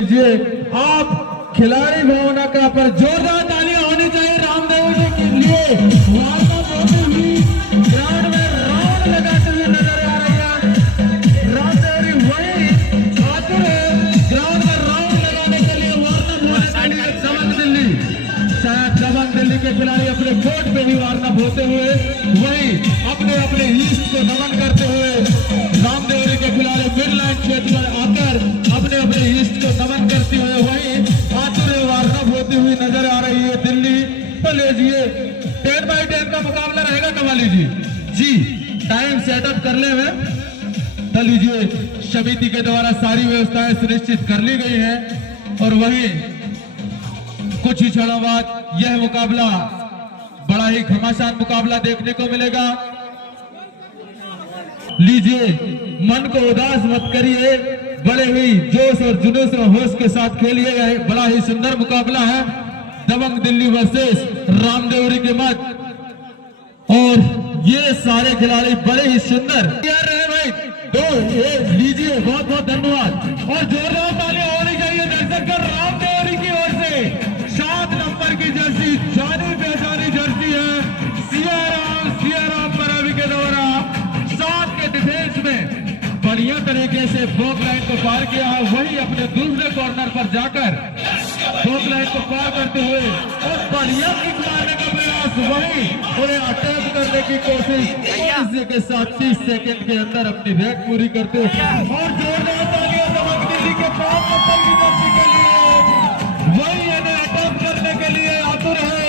आप खिलाड़ी भावना का पर जोरदार तालियां होनी चाहिए रामदेव जी के लिए। ग्राउंड में राउंड लगाते हुए नजर आ रही है रामदेव जी, वही आतुर है ग्राउंड में राउंड लगाने के लिए। दबंग दिल्ली, शायद दबंग दिल्ली के खिलाड़ी अपने कोर्ट पे भी वार्नअप होते हुए वही अपने अपने ईस्ट को नमन करते हुए रामदेव जी के खिलाड़ी मिड लाइन क्षेत्र में आकर अपने अपने ईस्ट को नमन करते हुए वही आतुर वार्नअप होती हुई नजर आ रही है दिल्ली। तो लीजिए 10x10 का मुकाबला रहेगा कमाली जी टाइम सेटअप कर ले हुए। तो लीजिए समिति के द्वारा सारी व्यवस्थाएं सुनिश्चित कर ली गई है और वही कुछ ही क्षणों बाद यह मुकाबला बड़ा ही घमासान मुकाबला देखने को मिलेगा। लीजिए मन को उदास मत करिए, बड़े ही जोश और जुनून और होश के साथ खेलिए। गए बड़ा ही सुंदर मुकाबला है दबंग दिल्ली वर्सेस रामदेवरी के मत, और ये सारे खिलाड़ी बड़े ही सुंदर रहे भाई। तो ये लीजिए बहुत बहुत धन्यवाद और जोरदार तालियां होनी चाहिए दर्शक कर रामदेवरी की ओर से। 7 नंबर की जर्सी जानी पहचानी जर्सी है सियाराम परवी के द्वारा 7 के डिफेंस में बढ़िया तरीके से फोक लाइन को पार किया है। वही अपने दूसरे कॉर्नर पर जाकर फोक लाइन को पार करते हुए और बढ़िया किक मारने का प्रयास, वही उन्हें अटैक करने की कोशिश इसी के साथ 30 सेकंड के अंदर अपनी रेड पूरी करते हुए और जोरदार तालियां दबंग दिल्ली के 5 नंबर की जर्सी के लिए। वही इन्हें अटैक करने के लिए आतुर है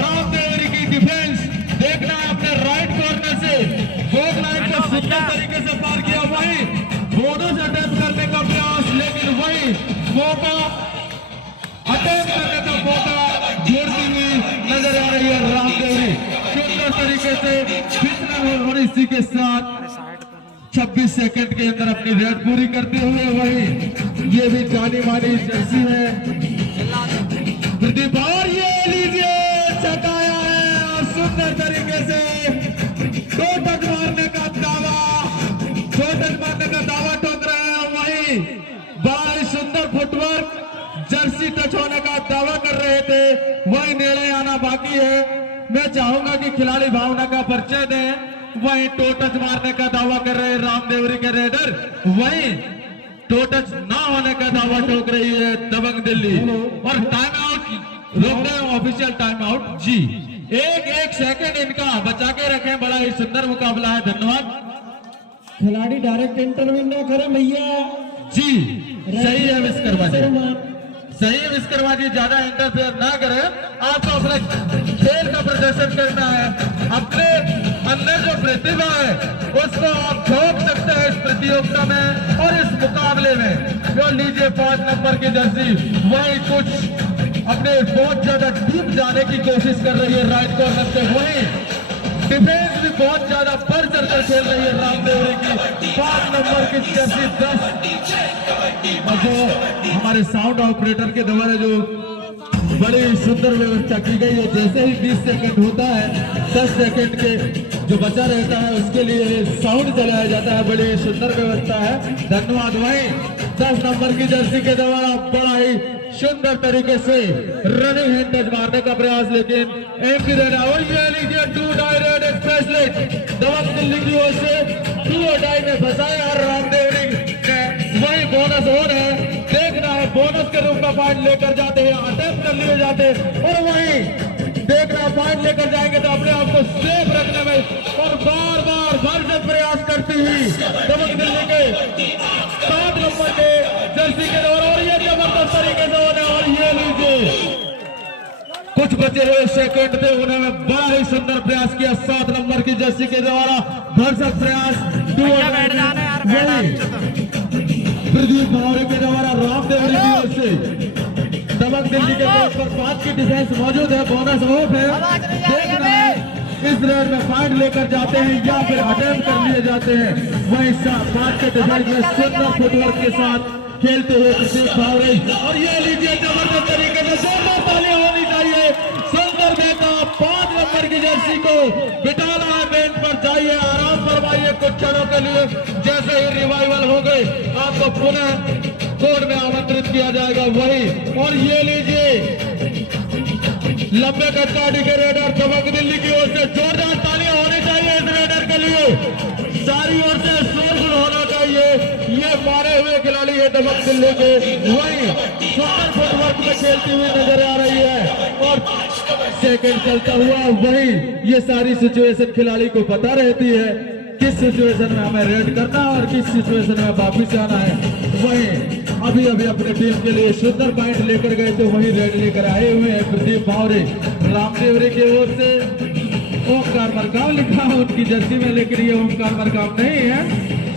रामदेवरी की डिफेंस। देखना है अपने राइट कॉर्नर से फोक लाइन को सुंदर तरीके से पार किया, वही बोनस अटैक करने का प्रयास, लेकिन वही मौका अटैक करने का मौका जोड़ती हुई नजर आ रही है रामदेवरी सुंदर तरीके से और इसी के साथ 26 सेकंड के अंदर अपनी रेड पूरी करते हुए वही ये भी जानी मानी जर्सी है प्रदीप। और ये लीजिए चकाया है और सुंदर तरीके से दो टच मारने का दावा ठोक रहे हैं। वही बड़ा ही सुंदर फुटवर्क जर्सी टच होने का दावा कर रहे थे, वही नेड़े आना बाकी है। मैं चाहूंगा कि खिलाड़ी भावना का परिचय दें। वही टो टच मारने का दावा कर रहे हैं रामदेवरी के रेडर, वही टो टच ना होने का दावा ठोक रही है दबंग दिल्ली। और टाइम आउट रोक रहे हैं, ऑफिशियल टाइम आउट जी। एक सेकंड इनका बचा के रखें, बड़ा ही सुंदर मुकाबला है। धन्यवाद। खिलाड़ी डायरेक्ट इंटरव्यू ना करें भैया जी, सही है विस्कर्मा जी, सही है विस्कर्मा जी, ज्यादा इंटरफेयर ना करें। आपको अपने खेल का प्रदर्शन करना है, अपने अंदर जो प्रतिभा है उसको आप झोंक सकते हैं इस प्रतियोगिता में और इस मुकाबले में। जो लीजिए 5 नंबर की जर्सी वही कुछ अपने बहुत ज्यादा डीप जाने की कोशिश कर रही है राइट कॉर्नर पे, वही डिफेंस भी बहुत ज्यादा बढ़ चढ़ कर खेल रही है रामदेवरी की 5 नंबर की जर्सी 10। और जो हमारे साउंड ऑपरेटर के द्वारा जो बड़ी सुंदर व्यवस्था की गई है, जैसे ही 20 सेकंड होता है 10 सेकंड के जो बचा रहता है उसके लिए साउंड चलाया जाता है, बड़ी सुंदर व्यवस्था है। धन्यवाद। वही 10 नंबर की जर्सी के द्वारा बड़ा ही सुंदर तरीके से रनिंग हैंड टच मारने का प्रयास, लेकिन एम की रेड और ये लीजिए 2 डाई रेड एक्सप्रेस लेट दबंग दिल्ली की ओर से 2 डाई में फंसाया रामदेवरी ने। वही बोनस हो रहा है, देखना है बोनस के रूप का पॉइंट लेकर जाते हैं, अटैम्प्ट कर लिए जाते हैं और वही देखना पॉइंट लेकर जाएंगे तो अपने आप को सेफ रखने में और बार बार भरसक प्रयास करती हुई दबंग दिल्ली के 7 नंबर के जर्सी के द्वारा और ये जबरदस्त तरीके से होने। और ये लीजिए कुछ बचे हुए सेकंड थे, उन्होंने बड़ा ही सुंदर प्रयास किया 7 नंबर की जर्सी के द्वारा भरसक प्रयास प्रदीप भावरे के द्वारा रामदेवरी की ओर से दबंग दिल्ली के तौर पर 5 की डिफेंस मौजूद है, बोनस ऑफ है। देखना है इस रेड में पॉइंट लेकर जाते हैं या फिर अटैम्प्ट कर लिए जाते हैं। वही 5 के डिफेंस में सुंदर फुटवर्क के साथ खेलते हुए प्रदीप भावरे। और ये लीजिए जबरदस्त तरीके से जोरदार तालियां होनी चाहिए सुंदर बेटा 5 नंबर की जर्सी को बिठाना है बेंच पर, जाइए आराम फरमाइए कुछ क्षणों के लिए। जैसे ही रिवाइवल हो गए आपको पुनः कोर्ट में आमंत्रित किया जाएगा वही। और ये लीजिए लंबे कटकाटी के रेडर दबंग दिल्ली की ओर से जोरदार तालियां होनी चाहिए इस रेडर के लिए, सारी ओर से शोरगुल होना चाहिए। ये मारे हुए खिलाड़ी है दबंग दिल्ली के, वही सुंदर फुटवर्क में खेलती हुई नजर आ रही है और सेकंड चलता हुआ वही। ये सारी सिचुएशन खिलाड़ी को पता रहती है किस सिचुएशन में हमें रेड करना है और किस सिचुएशन में वापिस आना है। वही अभी अभी अपने टीम के लिए सुंदर पॉइंट लेकर गए तो वही रेड लेकर आए हुए हैं प्रदीप भावरे रामदेवरी की ओर से। ओमकार मरकाम लिखा है उनकी जर्सी में, लेकिन ये ओमकार मरकाम नहीं है,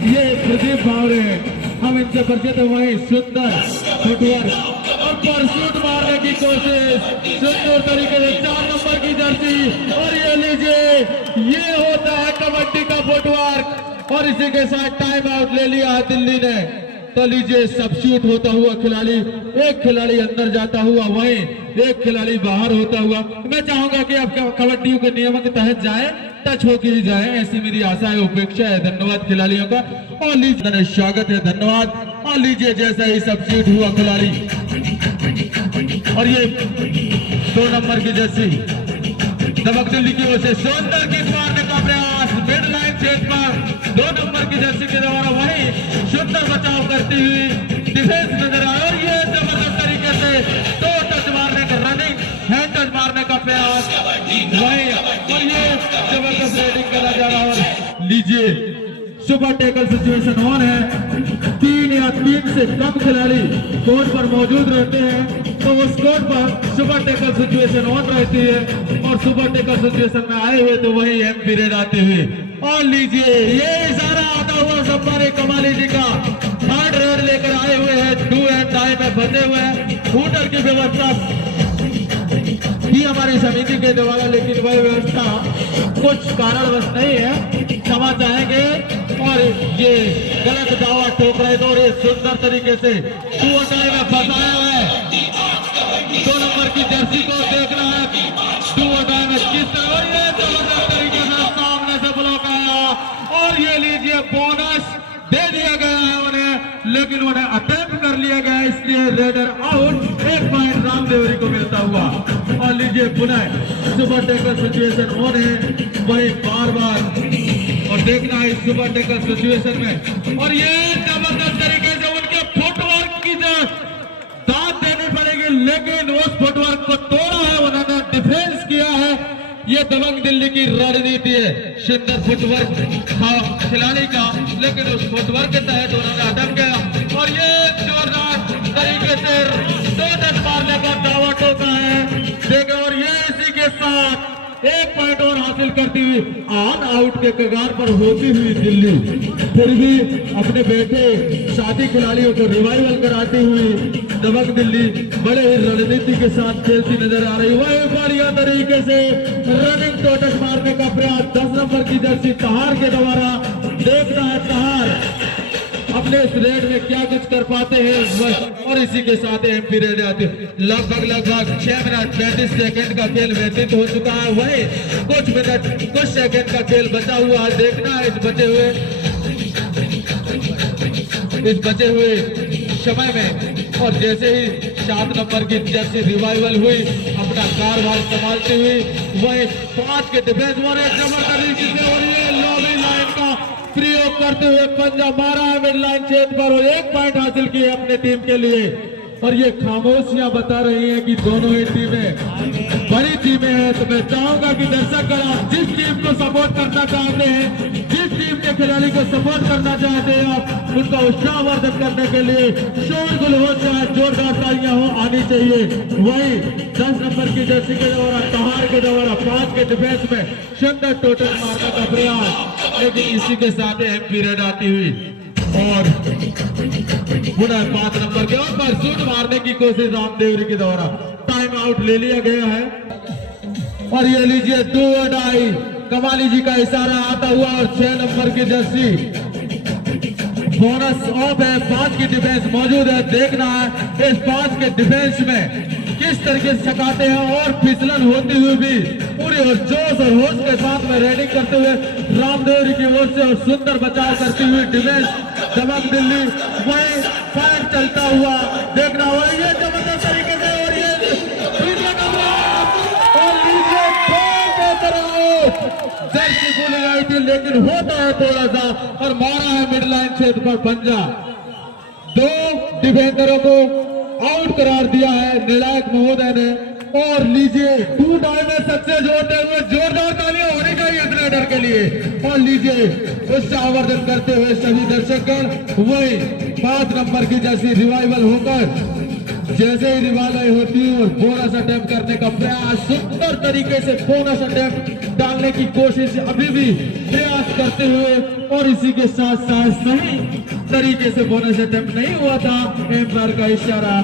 ये प्रदीप भावरे हैं। हम इनसे परिचित हैं। वही सुंदर फुटवर्क और परसूट मारने की कोशिश, सुंदर तरीके से 4 नंबर की जर्सी। और ये लीजिए ये होता है कबड्डी का फुटवर्क और इसी के साथ टाइम आउट ले लिया है दिल्ली ने। तो लीजिए सबस्टिट्यूट होता हुआ खिलाड़ी, एक खिलाड़ी अंदर जाता हुआ वहीं एक खिलाड़ी बाहर होता हुआ। मैं चाहूंगा कि आप कबड्डी के नियमों के तहत जाए, टच होकर ही जाए, ऐसी मेरी आशा है, उपेक्षा है। धन्यवाद खिलाड़ियों का और लीजिए स्वागत है, धन्यवाद। और लीजिए जैसा ही सबस्टिट्यूट हुआ खिलाड़ी और ये 2 नंबर की जर्सी दबंग दिल्ली की ओर से सुंदर किक मारने का प्रयास मिड लाइन क्षेत्र पर 2 नंबर की जर्सी के द्वारा वही सुंदर बचाव करती हुई डिफेंस नजर आए। और ये जबरदस्त तरीके से 2 टच मारने का रनिंग हैंड टच मारने का प्रयास वही और ये जबरदस्त रेडिंग करा जा रहा है। लीजिए सुपर टैकल सिचुएशन ऑन है, 3 या 3 से कम खिलाड़ी कोर्ट पर मौजूद रहते हैं तो उस कोर्ट पर सुपर टैकल सिचुएशन ऑन रहती है और सुपर टैकल सिचुएशन में आए हुए तो वही एमपी रेड आते हुए। और लीजिए ये इशारा आता हुआ सफारी कमाली जी का 3rd रेड लेकर आए हुए हैं, 2 एंड टाई में फंसे हुए हैं। हूटर की व्यवस्था की हमारी समिति के द्वारा, लेकिन वह व्यवस्था कुछ कारणवश नहीं है, क्षमा चाहेंगे। और ये गलत दावा ठोक रहे तो ये सुंदर तरीके से 2 टाई में फंसाया हुआ है। 2 नंबर की जर्सी को देखना है 2 टाई में किस तरह, और ये जबरदस्त तरीके से सामने से ब्लॉक आया और ये लीजिए बोनस दे दिया गया है उन्हें, लेकिन उन्हें अटेम्प्ट कर लिया गया, इसलिए रेडर आउट। 1 पॉइंट रामदेवरी को मिलता हुआ। और लीजिए पुनः सुपर टैकल सिचुएशन ऑन है, वही बार और देखना है सुपर टैकल सिचुएशन में। और ये जबरदस्त तरीके से उनके फुटवर्क की दाद देनी पड़ेगी, लेकिन उस फुटवर्क को तोड़ा है उन्होंने, डिफेंस किया है। ये दबंग दिल्ली की रणनीति है, सुंदर फुटवर्क था खिलाड़ी का, लेकिन उस फुटवर्क के तहत उन्होंने अटक गया और ये जोरदार तरीके से 2 टच मारने का दावा ठोका है देखें। और ये इसी के साथ 1 पॉइंट और हासिल करती हुई ऑन आउट के कगार पर होती हुई दिल्ली फिर भी अपने बेटे साथी खिलाड़ियों को रिवाइवल कराती हुई दबंग दिल्ली बड़े ही रणनीति के साथ खेलती नजर आ रही। वही बढ़िया तरीके से रनिंग टोटक मारने का प्रयास 10 नंबर की जर्सी तहार के द्वारा। देखना है तहार अपने इस रेड में क्या कुछ कर पाते हैं। और इसी के साथ एमपी रेड आती है। लगभग 6 मिनट 35 सेकंड का खेल व्यतीत हो चुका है, वही कुछ सेकंड का खेल बचा हुआ है। देखना है इस बचे हुए समय में। और जैसे ही 7 नंबर की जर्सी रिवाइवल हुई अपना कारभार संभालती हुई, वही 5 के डिफेंस में जबरदस्त तरीके से और ये लॉबी लाइन का प्रयोग करते हुए पंजा मारा है मिड लाइन क्षेत्र पर और 1 पॉइंट हासिल किए अपने टीम के लिए। और ये खामोशियां बता रही हैं कि दोनों ही टीमें बड़ी टीमें हैं। तो मैं चाहूंगा कि दर्शक आप जिस टीम को सपोर्ट करना चाहते हैं, जिस टीम के खिलाड़ी को सपोर्ट करना चाहते हैं, आप उनका उत्साहवर्धन करने के लिए शोरगुल हो चाहे जोरदार तालियां हो आनी चाहिए। वही 10 नंबर की जर्सी के द्वारा तहार के द्वारा 5 के डिफेंस में सुंदर टोटल मारने का प्रयास, लेकिन इसी के साथ एमपी रेड आती हुई और पुनः 5 नंबर के ऊपर शूट मारने की कोशिश रामदेवरी के द्वारा। टाइम आउट ले लिया गया है। और ये लीजिए 2 अडाई कमाली जी का इशारा आता हुआ और 6 नंबर की जर्सी बोनस ऑफ है। 5 की डिफेंस मौजूद है। देखना है इस 5 के डिफेंस में किस तरीके से सकाते हैं और फिसलन होती हुई भी पूरी और जोश और होश के साथ में रेडिंग करते हुए रामदेवरी की ओर से और सुंदर बचाव करती हुई डिफेंस दबंग दिल्ली वही चलता हुआ देखना हुआ ये जबरदस्त तरीके से और ये दूसरा कमरा और नीचे जर्सी बोली आई थी लेकिन होता है थोड़ा सा और मारा है मिड लाइन क्षेत्र पर पंजा। दो डिफेंडरों को आउट करार दिया है निर्णायक महोदय ने। और लीजिए 2 डाई में सक्सेस होते हुए जोरदार तालियां होनी चाहिए इस रेडर के लिए। और लीजिए उत्साहवर्धन करते हुए सभी दर्शकगण वही 5 नंबर की जर्सी रिवाइवल होकर जैसे ही रिवाइवल होती है और बोनस अटेम्प्ट करने का प्रयास सुंदर तरीके से बोनस अटेम्प्ट डालने की कोशिश अभी भी प्रयास करते हुए और इसी के साथ साथ सही तरीके से बोनस अटेम्प्ट नहीं हुआ था। एम्पायर का इशारा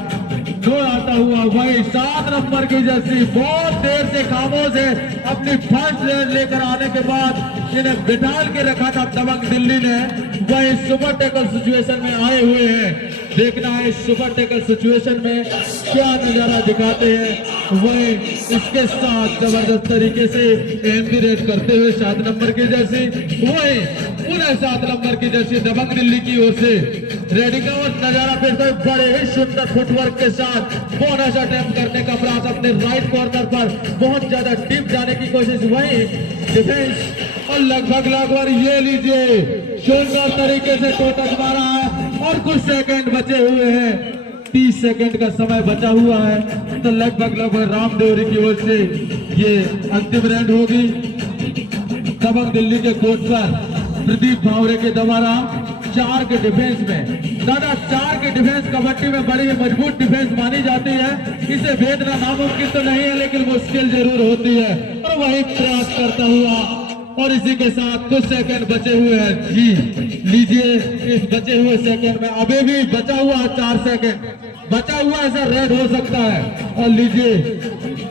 नो आता हुआ वही 7 नंबर की जर्सी बहुत देर से खामोश है। अपनी फर्स्ट रेड लेकर आने के बाद इन्हें बिठाल के रखा था दबंग दिल्ली ने। वही सुपर टैकल सिचुएशन में आए हुए हैं। देखना है सुपर टैकल सिचुएशन में क्या नजारा दिखाते हैं। वही इसके साथ जबरदस्त तरीके से एमपी रेड करते हुए 7 नंबर की जर्सी वही पुनः 7 नंबर की जर्सी दबंग दिल्ली की ओर से रेडी का और नजारा फिर से बड़े ही सुंदर फुटवर्क के साथ बोनस अटेम्प्ट करने का प्रयास अपने राइट कॉर्नर पर बहुत ज्यादा डीप जाने की कोशिश वही डिफेंस और लगभग ये लीजिए शानदार तरीके से टोटक मारा है और कुछ सेकंड बचे हुए हैं। 30 सेकंड का समय बचा हुआ है तो लगभग रामदेवरी की ओर से ये अंतिम राउंड होगी। दबंग दिल्ली के कोर्ट पर प्रदीप भावरे के द्वारा 4 के डिफेंस में दादा 4 के डिफेंस कबड्डी में बड़ी मजबूत डिफेंस मानी जाती है। इसे भेदना नामुमकिन तो नहीं है लेकिन मुश्किल जरूर होती है और वही प्रयास करता हुआ और इसी के साथ कुछ सेकंड बचे हुए हैं। जी लीजिए इस बचे हुए सेकंड में अभी भी बचा हुआ 4 सेकंड बचा हुआ ऐसा रेड हो सकता है। और लीजिए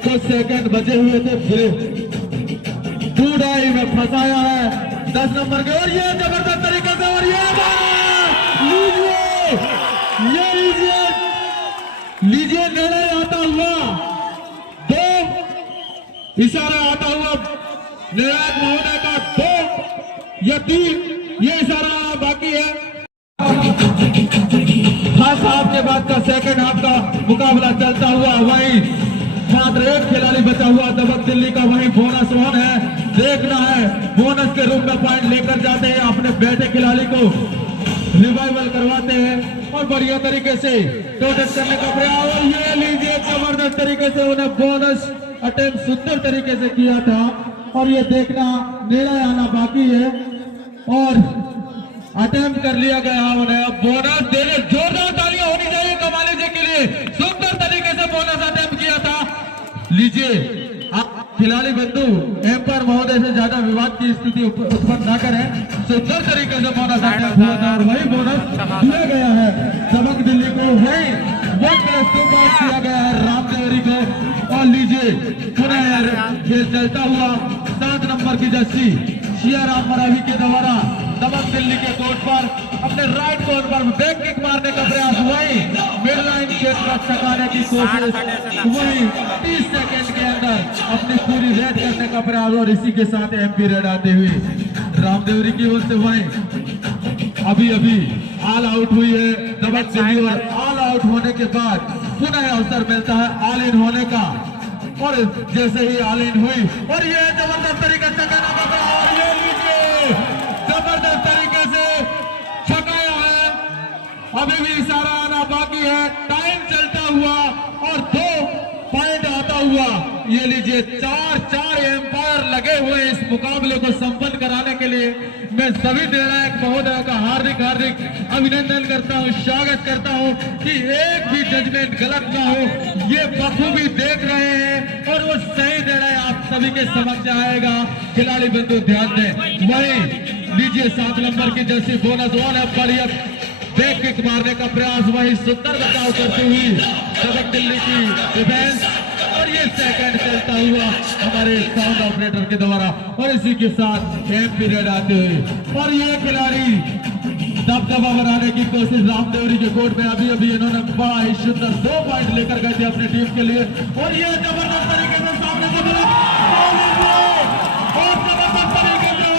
कुछ सेकंड बचे हुए थे फिर 2 डाई में फंसाया है 10 नंबर के और ये जबरदस्त तरीके से और ये लीजिए निर्णय आता हुआ 2 इशारा आता हुआ निर्णायक महोदय का 2 या 3 ये इशारा बाकी है। फर्स्ट हाफ के बाद का सेकंड हाफ का मुकाबला चलता हुआ वही मात्र 1 खिलाड़ी बचा हुआ दबंग दिल्ली का वही बोनस ऑन है। देखना है बोनस के रूप में पॉइंट लेकर जाते हैं अपने बैठे खिलाड़ी को रिवाइवल करवाते हैं और बढ़िया तरीके से टोटल करने का प्रयास। ये लीजिए जबरदस्त तरीके से उन्हें बोनस अटेम्प्ट सुंदर तरीके से किया था और ये देखना निर्णय आना बाकी है और अटेम्प्ट कर लिया गया उन्हें। अब बोनस देने जोरदार तालियां होनी चाहिए कमाले जी के लिए। सुंदर तरीके से बोनस अटेम्प्ट किया था। लीजिए आप खिलाड़ी बंधु एम्पायर महोदय से ज्यादा विवाद की स्थिति उत्पन्न न करें। सुंदर तरीके से बोनस अटेम्प्ट हुआ था और वही बोनस दिया गया है दबंग दिल्ली को। वही 1+2 पॉइंट दिया गया है रामदेवरी को। और लीजिए पुनः खेल चलता हुआ 7 नंबर की जर्सी शियाराम मरावी के द्वारा दबंग दिल्ली के कोर्ट पर अपने राइट कोर्ट पर बैक किक मारने का प्रयास वही मिड लाइन क्षेत्र पर छकाने की कोशिश वही 30 सेकंड के अंदर अपनी पूरी रेड करने का प्रयास और इसी के साथ एमपी रेड आते हुए रामदेवरी की ओर से वही अभी ऑल आउट हुई है दबंग दिल्ली और ऑल आउट होने के बाद पुनः अवसर मिलता है ऑल इन होने का। और जैसे ही ऑल इन हुई और ये जबरदस्त तरीके से छकाना का और ये लीजिए जबरदस्त तरीके से छकाया है। अभी भी इशारा आना बाकी है। टाइम चलता हुआ और 2 पॉइंट आता हुआ। ये लीजिए 4 एम्पायर लगे हुए इस मुकाबले को संपन्न कराने के लिए। मैं सभी निर्णायक महोदय का हार्दिक अभिनंदन करता हूं, स्वागत करता हूं कि एक भी जजमेंट गलत ना हो। ये बखूबी देख रहे हैं और वो सही निर्णय आप सभी के समक्ष आएगा। खिलाड़ी बंधु ध्यान दें। वही लीजिए 7 नंबर की जर्सी बोनस ऑन है। बढ़िया बैक किक मारने का प्रयास वही सुंदर बचाव करती हुई दबंग दिल्ली की डिफेंस और ये सेकंड चलता हुआ हमारे साउंड ऑपरेटर के द्वारा और इसी के साथ एम पीरियड आते हुए और ये खिलाड़ी दबदबा बनाने की कोशिश रामदेवरी के कोर्ट में अभी इन्होंने बड़ा ही सुंदर 2 पॉइंट लेकर गए थे अपनी टीम के लिए और ये जबरदस्त तरीके से सामने से जबरदस्त तरीके से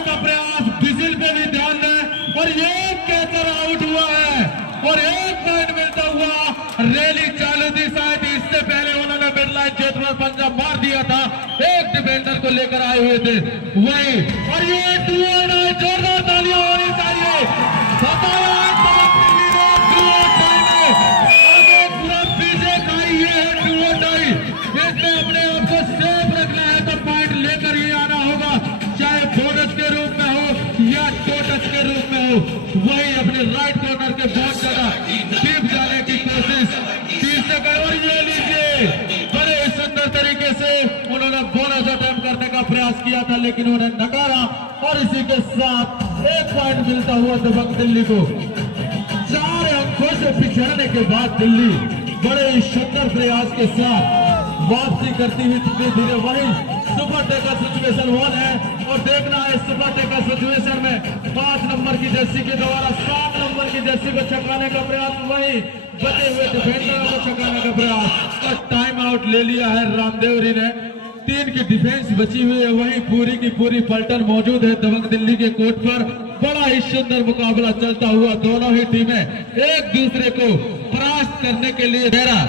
का प्रयास विजिल पे भी ध्यान दें और ये कैचर आउट और 1 पॉइंट मिलता हुआ। रैली चालू थी शायद इससे पहले उन्होंने मिड लाइन क्षेत्र में पंजा मार दिया था, एक डिफेंडर को लेकर आए हुए थे वही। और ये 2-1 जोरदार तालियां होनी चाहिए। बताया आगे पूरा पीछे खाई, ये है 2-1। इसने अपने आप को सेफ रखना है तो पॉइंट लेकर ये आना होगा, चाहे बोनस के रूप में हो या टोटस के रूप में हो। वही अपने राइट कॉर्नर के बहुत ज्यादा डीप जाने की कोशिश, 30 सेकंड और ये लीजिए। बड़े सुंदर तरीके से उन्होंने बोनस अटेम्प्ट करने का प्रयास किया था लेकिन उन्हें नकारा और इसी के साथ 1 पॉइंट मिलता हुआ दबंग दिल्ली को। 4 अंकों से पिछड़ने के बाद दिल्ली बड़े ही सुंदर प्रयास के साथ वापसी करती हुई धीरे धीरे वही सुपर टेकर सिचुएशन 1 है। और देखना है सुपर टेकर सिचुएशन में 5 नंबर की जर्सी के द्वारा 7 नंबर की जर्सी को छकाने का प्रयास, वही बचे हुए डिफेंडरों को छकाने का प्रयास। और टाइम आउट ले लिया है रामदेवरी ने। 3 की डिफेंस बची हुई है, वही पूरी की पूरी पलटन मौजूद है दबंग दिल्ली के कोर्ट पर। बड़ा ही सुंदर मुकाबला चलता हुआ, दोनों ही टीमें एक दूसरे को परास्त करने के लिए गहरा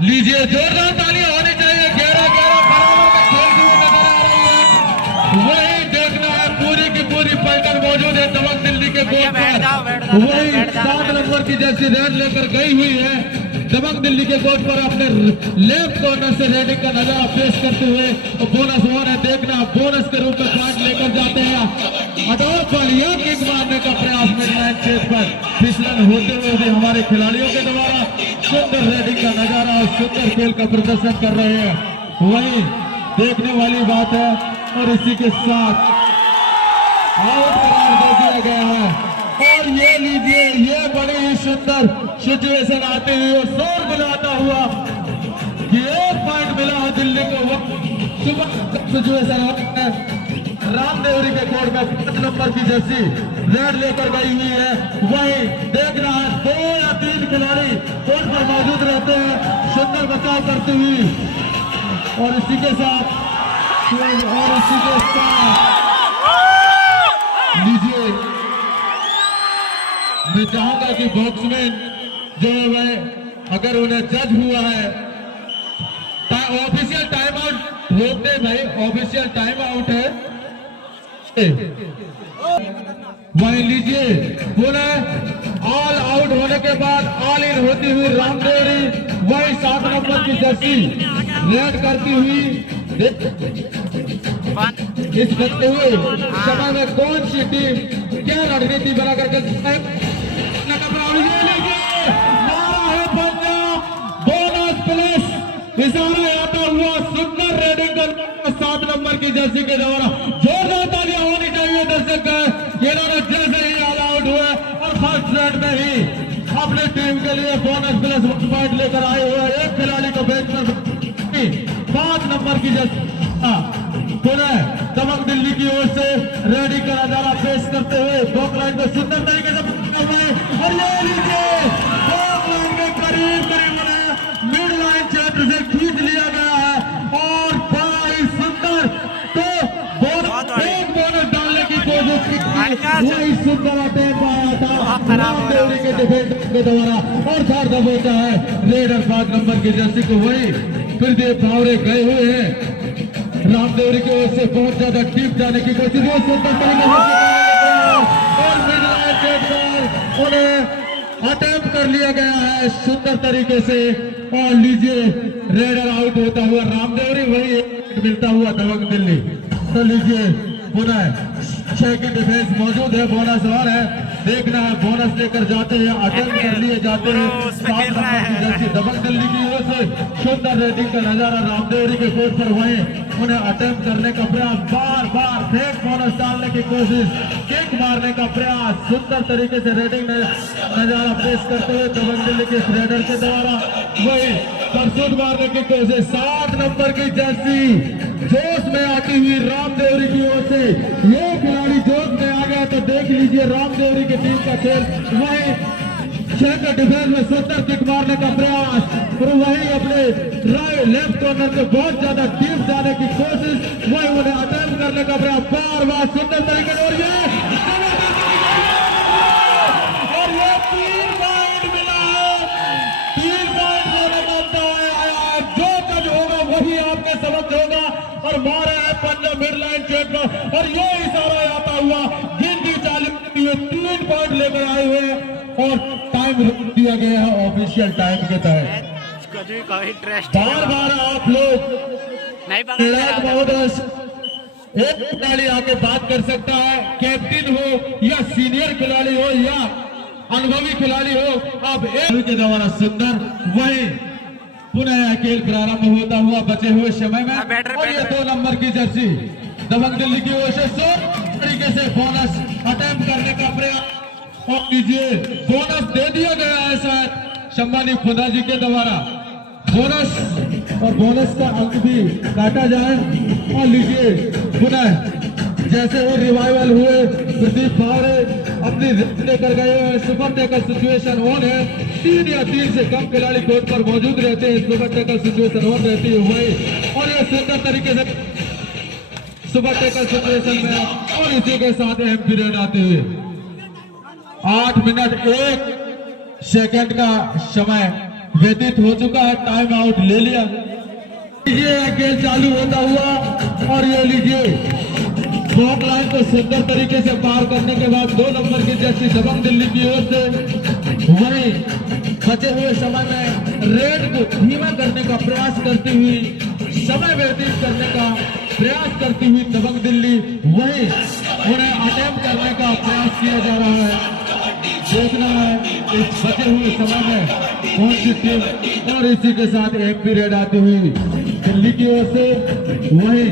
लीजिए, जोरदार तालियां होनी चाहिए। गहरा बराबर में खेलती हुई नजर आ रही है, वही देखना है पूरी की पूरी पलटन मौजूद है दबंग दिल्ली के कोर्ट पर। वही 7 नंबर की जर्सी रेड लेकर गई हुई है दबंग दिल्ली के कोर्ट पर, अपने लेफ्ट कॉर्नर से रेडिंग का नजारा पेश करते हुए। बोनस 1 है, देखना बोनस के रूप में पॉइंट लेकर जाते हैं। अटोर बढ़िया किक मारने का प्रयास मिड लाइन क्षेत्र पर फिसलन होते हुए भी हमारे खिलाड़ियों के द्वारा सुंदर रेडिंग का नजारा और सुंदर खेल का प्रदर्शन कर रहे हैं, वही देखने वाली बात है। और इसी के साथ आउट करार दे दिया गया है। और ये लीजिए, ये बड़ी ही सुंदर सिचुएशन आते हुए शोर दिलाता हुआ कि 1 पॉइंट मिला है दिल्ली को। सुपर सिचुएशन रामदेवरी के कोर्ट में 5 नंबर की जर्सी रेड लेकर गई हुई है, वही देख रहा है 2 या 3 खिलाड़ी कोर्ट पर मौजूद रहते हैं सुंदर बचाव करते हुए। और इसी के साथ लीजिए, मैं चाहूंगा कि बॉक्समैन जो है वह अगर उन्हें जज हुआ है, ऑफिशियल टाइम आउट रोक दे भाई, ऑफिशियल टाइम आउट है। वही लीजिए, पुनः ऑल आउट होने के बाद ऑल इन होती हुई रामदेवरी वही 7 नंबर की जर्सी रेड करती हुई। इस बचते हुए समय में कौन सी टीम क्या रणनीति बनाकर चलती है, बोनस प्लस इशारा आता हुआ सुंदर रेडिंग कर 7 नंबर की जर्सी के द्वारा। जोरदार तालियां होनी चाहिए दर्शक, इन्होंने जैसे ही ऑल आउट हुए और फर्स्ट राउंड में ही अपनी टीम के लिए बोनस प्लस 1 पॉइंट लेकर आए हुए। एक खिलाड़ी को बेंच पर 5 नंबर की जर्सी पुनः दबंग दिल्ली की ओर से रेडी का नजारा पेश करते हुए बॉक लाइन को सुंदर तरीके से और ये लीजिए बॉक लाइन के करीब उन्हें मिड लाइन क्षेत्र से खींच लिया गया है और बड़ा ही सुंदर तो एक बोनस डालने की कोशिश की, वही सुंदर अटैक आया था रामदेवरी के डिफेंडर के द्वारा और धार दबोचा है रेडर 5 नंबर की जर्सी को। वही फिर देव भावरे गए हुए हैं रामदेवरी की ओर से बहुत ज्यादा डीप जाने की कोशिश, सुंदर तरीके और मिड लाइन क्षेत्र उन्हें अटेम्प्ट कर लिया गया है सुंदर तरीके से। और लीजिए रेडर आउट होता हुआ रामदेवरी, वही मिलता हुआ दबंग दिल्ली। तो लीजिए पुनः 6 की डिफेंस मौजूद है, बोनस और है, देखना है बोनस लेकर जाते हैं, अटेम्प्ट कर लिए जाते हैं 7 नंबर की जर्सी दबंग दिल्ली की ओर से। सुंदर रेडिंग का नजारा रामदेवरी के कोर्ट पर, वहीं उन्हें अटेम्प्ट करने का प्रयास, बार बार फेक बोनस डालने की कोशिश, किक मारने का प्रयास, सुंदर तरीके से रेडिंग नजारा पेश करते हुए दबंग दिल्ली के रेडर के द्वारा वही परसूट मारने की कोशिश। 7 नंबर की जर्सी जोश में आती हुई रामदेवरी की ओर से, ये खिलाड़ी जोश में आ गया तो देख लीजिए रामदेवरी की टीम का खेल। वही 6 का डिफेंस में सुंदर किक मारने का प्रयास और वही अपने लेफ्ट कॉर्नर में बहुत ज्यादा डीप जाने की कोशिश, वही उन्हें अटेम्प्ट करने का प्रयास, बार बार सुंदर तरीके से और ये 3 पॉइंट मिड लाइन चेक पर और ये इशारा आता हुआ गिनती चालू करती हुई 3 पॉइंट लेकर आए हुए हैं और टाइम रोक दिया गया है ऑफिशियल टाइम के तहत। बार बार आप लोग एक खिलाड़ी आके बात कर सकता है, कैप्टन हो या सीनियर खिलाड़ी हो या अनुभवी खिलाड़ी हो, आप एक के द्वारा सुंदर वही पुनः खेल प्रारंभ होता हुआ बचे हुए समय में और ये 2 नंबर की जर्सी दबंग दिल्ली की ओर से तरीके से बोनस अटेम्प्ट करने का प्रयास और कीजिए। बोनस दे दिया गया है शायद शंबानी खुदा जी के द्वारा बोनस और बोनस का अंक भी काटा जाए और लीजिए पुनः जैसे वो रिवाइवल हुए प्रदीप भावरे अपनी लेकर गए हैं। सुपर टैकल सिचुएशन ऑन है, 3 या 3 से कम खिलाड़ी कोर्ट पर मौजूद रहते हैं, सुपर टैकल सिचुएशन ऑन रहती है वही और ये सुंदर तरीके से सुपर टैकल सिचुएशन में और इसी के साथ अहम पीरियड आते हुए 8 मिनट 1 सेकंड का समय व्यतीत हो चुका है, टाइम आउट ले लिया। लीजिए खेल चालू होता हुआ और ये लीजिए फ्रंट लाइन को सुंदर तरीके से पार करने के बाद 2 नंबर की जर्सी दबंग दिल्ली की ओर से वहीं बचे हुए समय में रेड को धीमा करने का प्रयास करती हुई समय व्यतीत करने का प्रयास करती हुई दबंग दिल्ली वहीं उन्हें अटेम्प्ट करने का प्रयास किया जा रहा है। देखना है इस बचे हुए समय में कौन सी टीम और इसी के साथ एक पीरियड आती हुई दिल्ली की ओर से वहीं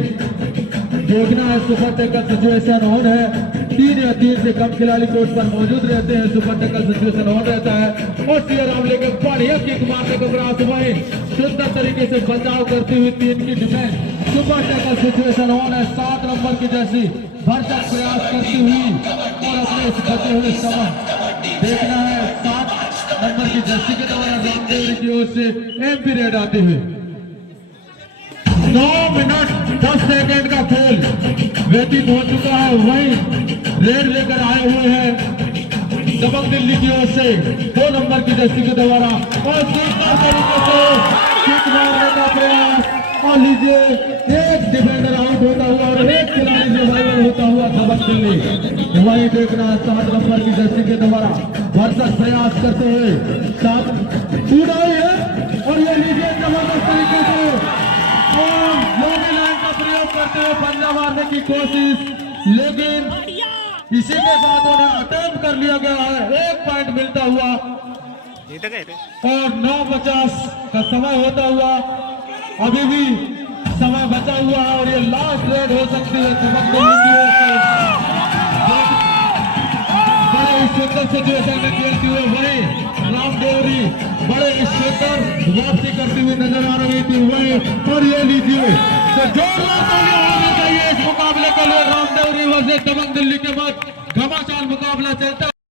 देखना है सुपर टैकल सिचुएशन ऑन है, 3 या 3 से कम खिलाड़ी कोर्ट पर मौजूद रहते हैं, सुपर टैकल सिचुएशन ऑन रहता है और सीआर राम लेकर बढ़िया किक मारने का प्रयास वहीं सुंदर तरीके से बचाव करती हुई 3 की defence super tackle situation on है। 7 नंबर की जैसी भरसक प्रयास करती हुई और अपने इस बचे हुए समय देखना है 7 नंबर की जर्सी के द्वारा रामदेवरी की ओर से एम पीरियड आते हुए 9 मिनट 10 सेकंड का खेल व्यतीत हो चुका है। वहीं रेड लेकर आए हुए हैं दबंग दिल्ली की ओर से 2 नंबर की जर्सी के द्वारा और सुंदर तरीके से किक मारने का प्रयास और लीजिए एक डिफेंडर आउट होता हुआ और एक खिलाड़ी रिवाइवल होता हुआ दबंग दिल्ली वहीं देखना 7 नंबर की जर्सी के द्वारा भरसक प्रयास करते हुए 7 पूरा है और ये लीजिए जबरदस्त तरीके से और लॉबी लाइन का प्रयोग करते हुए पंजा मारने की कोशिश, लेकिन इसी के साथ उन्हें अटेम्प्ट कर लिया गया है। 1 पॉइंट मिलता हुआ और 9:50 का समय होता हुआ अभी भी समय बचा हुआ है और ये लास्ट रेड हो सकती है दबंग दिल्ली की ओर से। बड़े सुंदर सिचुएशन में खेलती हुए वही रामदेवरी बड़े सुंदर वापसी करती हुई नजर आ रही थी वही और ये लीजिए तो जोरदार तालियां होनी चाहिए इस मुकाबले के लिए। रामदेवरी वर्सेस दबंग दिल्ली के बाद घमासान मुकाबला चलता